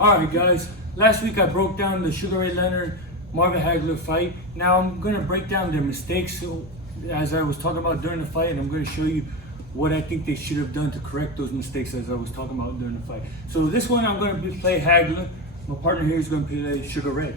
Alright guys, last week I broke down the Ray Leonard Marvin Hagler fight. Now I'm going to break down their mistakes as I was talking about during the fight, and I'm going to show you what I think they should have done to correct those mistakes as I was talking about during the fight. So this one I'm going to play Hagler. My partner here is going to play Ray.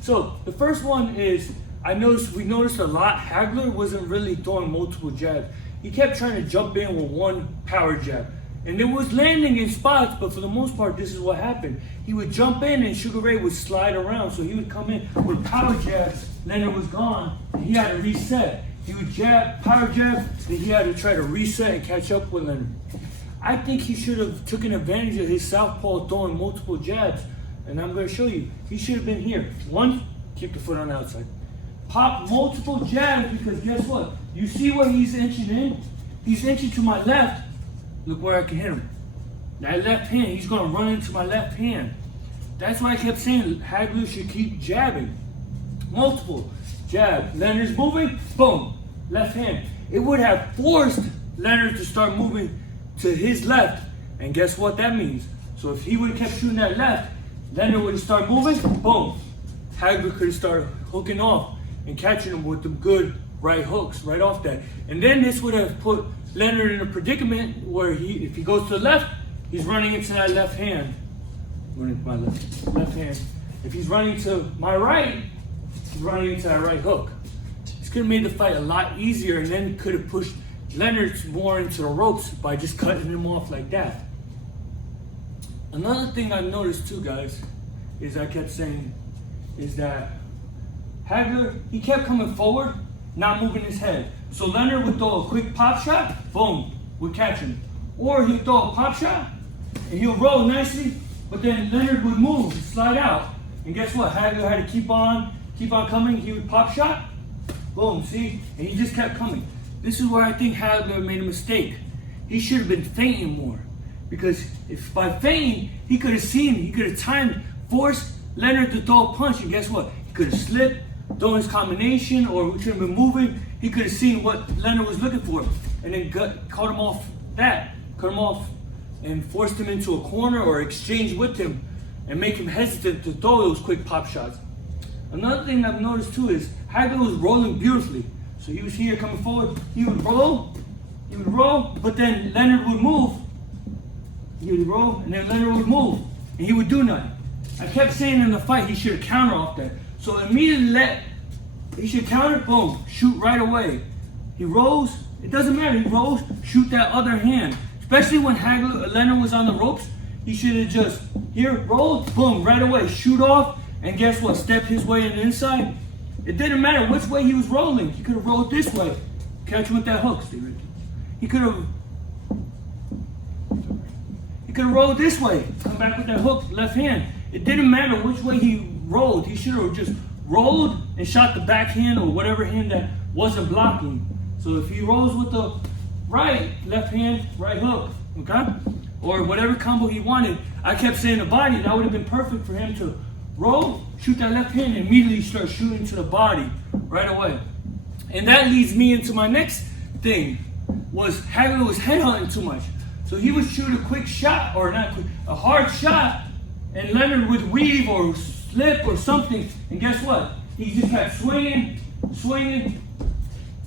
So the first one is, we noticed a lot, Hagler wasn't really throwing multiple jabs. He kept trying to jump in with one power jab. And it was landing in spots, but for the most part, this is what happened. He would jump in and Ray would slide around. So he would come in with power jabs, Leonard was gone, and he had to reset. He would power jab, then he had to try to reset and catch up with Leonard. I think he should have taken advantage of his southpaw throwing multiple jabs. And I'm going to show you. He should have been here. One, keep the foot on the outside. Pop multiple jabs, because guess what? You see where he's inching in? He's inching to my left. Look where I can hit him. That left hand, he's going to run into my left hand. That's why I kept saying Hagler should keep jabbing. Multiple jab. Leonard's moving, boom, left hand. It would have forced Leonard to start moving to his left. And guess what that means? So if he would have kept shooting that left, Leonard would have started moving, boom. Hagler could have started hooking off and catching him with the good right hooks right off that. And then this would have put Leonard in a predicament where if he goes to the left, he's running into that left hand. Running to my left hand. If he's running to my right, he's running into that right hook. This could have made the fight a lot easier, and then could have pushed Leonard more into the ropes by just cutting him off like that. Another thing I've noticed too, guys, is I kept saying, is that Hagler, he kept coming forward, not moving his head. So Leonard would throw a quick pop shot, boom, would catch him. Or he'd throw a pop shot, and he'll roll nicely, but then Leonard would move, slide out. And guess what? Hagler had to keep on coming. He would pop shot, boom, see? And he just kept coming. This is where I think Hagler made a mistake. He should have been feinting more. Because if by feinting, he could have timed, forced Leonard to throw a punch, and guess what? He could have slipped, thrown his combination, or we could have been moving. He could have seen what Leonard was looking for, and then cut him off and forced him into a corner or exchange with him and make him hesitant to throw those quick pop shots. Another thing I've noticed too is Hagler was rolling beautifully. So he was here coming forward, he would roll, but then Leonard would move. He would roll, and then Leonard would move, and he would do nothing. I kept saying in the fight he should have countered off that. So immediately he should counter, boom, shoot right away. He rolls, it doesn't matter, he rolls, shoot that other hand. Especially when Leonard was on the ropes, he should have just, here, rolled, boom, right away, shoot off, and guess what, step his way in the inside. It didn't matter which way he was rolling. He could have rolled this way, catch him with that hook, Steven. He could have rolled this way, come back with that hook, left hand. It didn't matter which way he rolled. He should have just rolled and shot the backhand or whatever hand that wasn't blocking. So if he rolls with the left hand, right hook, okay? Or whatever combo he wanted, I kept saying the body, that would have been perfect for him to roll, shoot that left hand, and immediately start shooting to the body right away. And that leads me into my next thing, was Hagler was headhunting too much. So he would shoot a quick shot, or not quick, a hard shot, and Leonard would weave or slip or something, and guess what? He just kept swinging.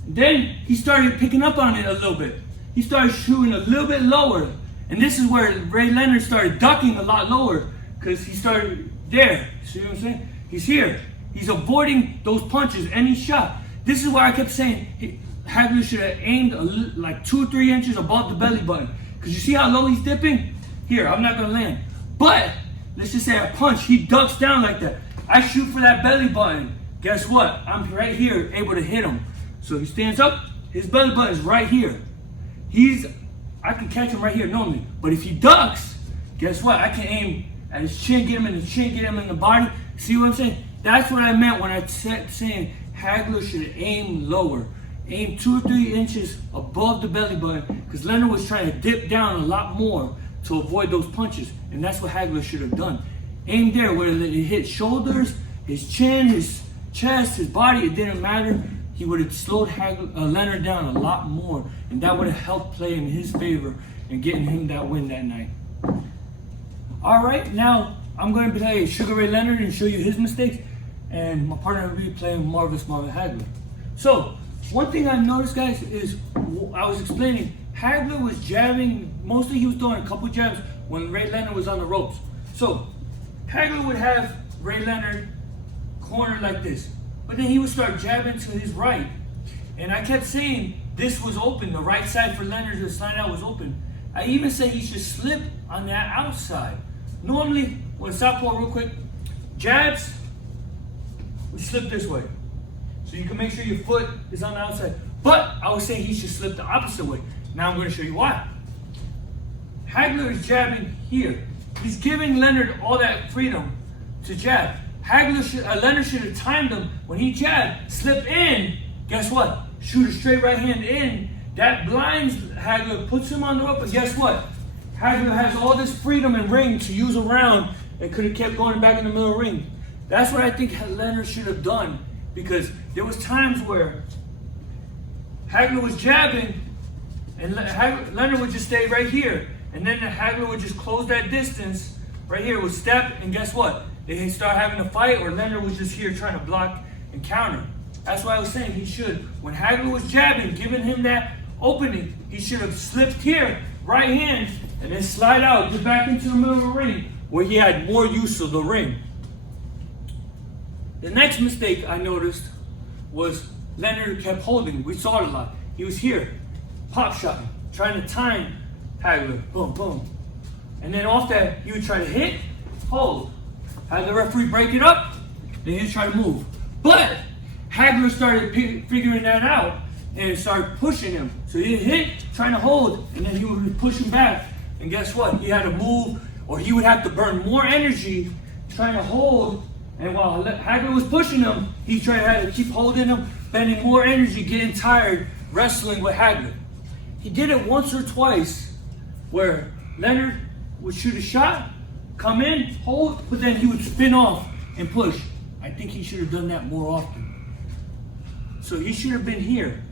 Then he started picking up on it a little bit. He started shooting a little bit lower, and this is where Ray Leonard started ducking a lot lower, because he started there. See what I'm saying? He's here. He's avoiding those punches, any shot. This is why I kept saying Hagler should have aimed like 2 or 3 inches above the belly button. Because you see how low he's dipping? Here, I'm not going to land. But, let's just say I punch, he ducks down like that. I shoot for that belly button. Guess what? I'm right here, able to hit him. So he stands up, his belly button is right here. I can catch him right here normally. But if he ducks, guess what? I can aim at his chin, get him in the chin, get him in the body. See what I'm saying? That's what I meant when I said saying Hagler should aim lower. Aim 2 or 3 inches above the belly button, because Leonard was trying to dip down a lot more to avoid those punches, and that's what Hagler should have done. Aim there, whether it hit shoulders, his chin, his chest, his body, it didn't matter. He would have slowed Leonard down a lot more, and that would have helped play in his favor and getting him that win that night. All right, now I'm going to play Sugar Ray Leonard and show you his mistakes, and my partner will be playing Marvelous Marvin Hagler. So, one thing I noticed, guys, is I was explaining, Hagler was jabbing, mostly he was throwing a couple jabs when Ray Leonard was on the ropes. So, Hagler would have Ray Leonard cornered like this, but then he would start jabbing to his right. And I kept saying this was open, the right side for Leonard to slide out was open. I even said he should slip on that outside. Normally, when southpaw, real quick, jabs, we slip this way. So you can make sure your foot is on the outside. But I was saying he should slip the opposite way. Now I'm going to show you why. Hagler is jabbing here. He's giving Leonard all that freedom to jab. Leonard should have timed him when he jabbed, slip in. Guess what? Shoot a straight right hand in. That blinds Hagler, puts him on the rope, but guess what? Hagler has all this freedom and ring to use around and could have kept going back in the middle of the ring. That's what I think Leonard should have done, because there was times where Hagler was jabbing and Leonard would just stay right here. And then Hagler would just close that distance right here, would step, and guess what? They start having a fight, or Leonard was just here trying to block and counter. That's why I was saying he should, when Hagler was jabbing, giving him that opening, he should have slipped here, right hand, and then slide out, get back into the middle of the ring, where he had more use of the ring. The next mistake I noticed was Leonard kept holding. We saw it a lot. He was here, pop shotting, trying to time Hagler, boom, boom. And then off that, he would try to hit, hold. Had the referee break it up, then he'd try to move. But Hagler started figuring that out and started pushing him. So he'd hit, trying to hold, and then he would be pushing back. And guess what? He had to move, or he would have to burn more energy trying to hold. And while Hagler was pushing him, he had to keep holding him, spending more energy, getting tired, wrestling with Hagler. He did it once or twice where Leonard would shoot a shot, come in, hold, but then he would spin off and push. I think he should have done that more often. So he should have been here,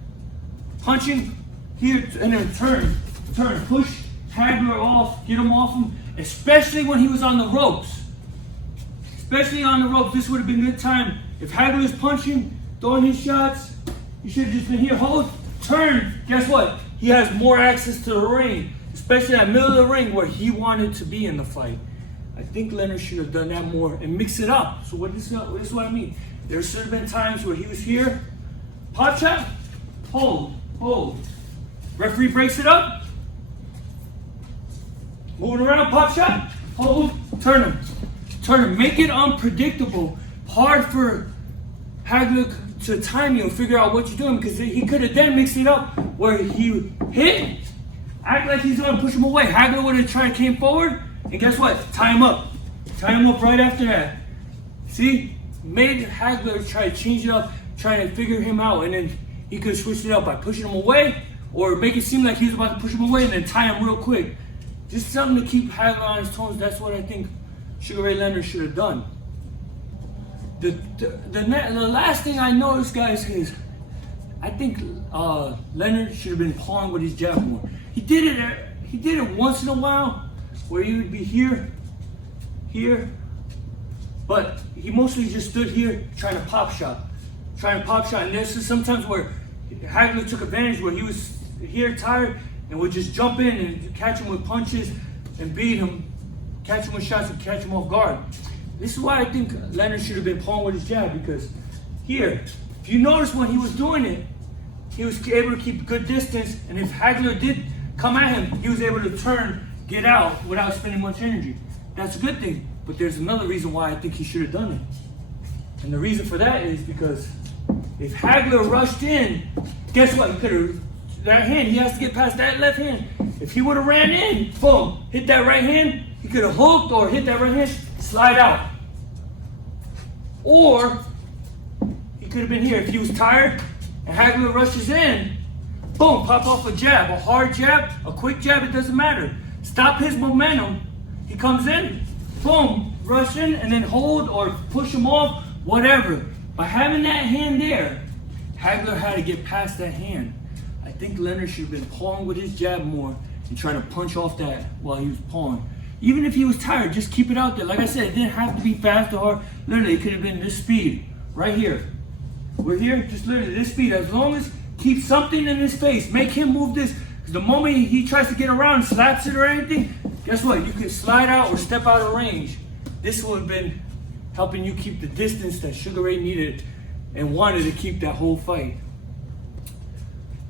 punching here, and then turn, push Hagler off, get him off him, especially when he was on the ropes. Especially on the ropes, this would have been a good time. If Hagler was punching, throwing his shots, he should have just been here, hold, turn. Guess what? He has more access to the ring, especially that middle of the ring where he wanted to be in the fight. I think Leonard should have done that more and mix it up. So this is what I mean. There should have been times where he was here, pop shot, hold. Referee breaks it up, moving around, pop shot, hold, turn him. Make it unpredictable. Hard for Hagler to time you and figure out what you're doing, because he could have then mixed it up where he hit, act like he's going to push him away. Hagler would have tried, came forward, and guess what? Tie him up right after that. See? Made Hagler try to change it up, trying to figure him out, and then he could have switched it up by pushing him away, or make it seem like he was about to push him away and then tie him real quick. Just something to keep Hagler on his toes. That's what I think Sugar Ray Leonard should have done. The last thing I noticed, guys, is I think Leonard should have been pawing with his jab more. He did it once in a while, where he would be here, but he mostly just stood here trying to pop shot. And there's sometimes where Hagler took advantage, where he was here tired and would just jump in and catch him with punches and beat him, catch him with shots and catch him off guard. This is why I think Leonard should have been pawing with his jab, because here, if you notice when he was doing it, he was able to keep good distance, and if Hagler did come at him, he was able to turn, get out without spending much energy. That's a good thing, but there's another reason why I think he should have done it. And the reason for that is because if Hagler rushed in, guess what? He could have, that hand, he has to get past that left hand. If he would have ran in, boom, hit that right hand, he could have hooked or hit that right hand, slide out. Or he could have been here. If he was tired and Hagler rushes in, boom, pop off a jab, a hard jab, a quick jab, it doesn't matter. Stop his momentum. He comes in, boom, rush in, and then hold or push him off, whatever. By having that hand there, Hagler had to get past that hand. I think Leonard should have been pawing with his jab more and trying to punch off that while he was pawing. Even if he was tired, just keep it out there. Like I said, it didn't have to be fast or hard. Literally, it could have been this speed right here. We're here, just literally this speed. As long as keep something in his face, make him move this. Because the moment he tries to get around, slaps it or anything, guess what? You can slide out or step out of range. This would have been helping you keep the distance that Sugar Ray needed and wanted to keep that whole fight.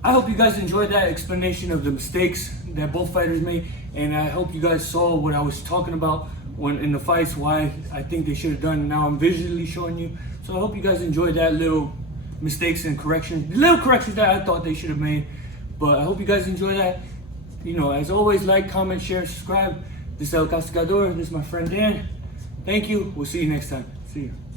I hope you guys enjoyed that explanation of the mistakes that both fighters made, and I hope you guys saw what I was talking about when in the fights, why I think they should have done. Now I'm visually showing you. So I hope you guys enjoyed that little mistakes and corrections, little corrections that I thought they should have made. But I hope you guys enjoy that. You know, as always, like, comment, share, subscribe. This is El Castigador. This is my friend Dan. Thank you. We'll see you next time. See you.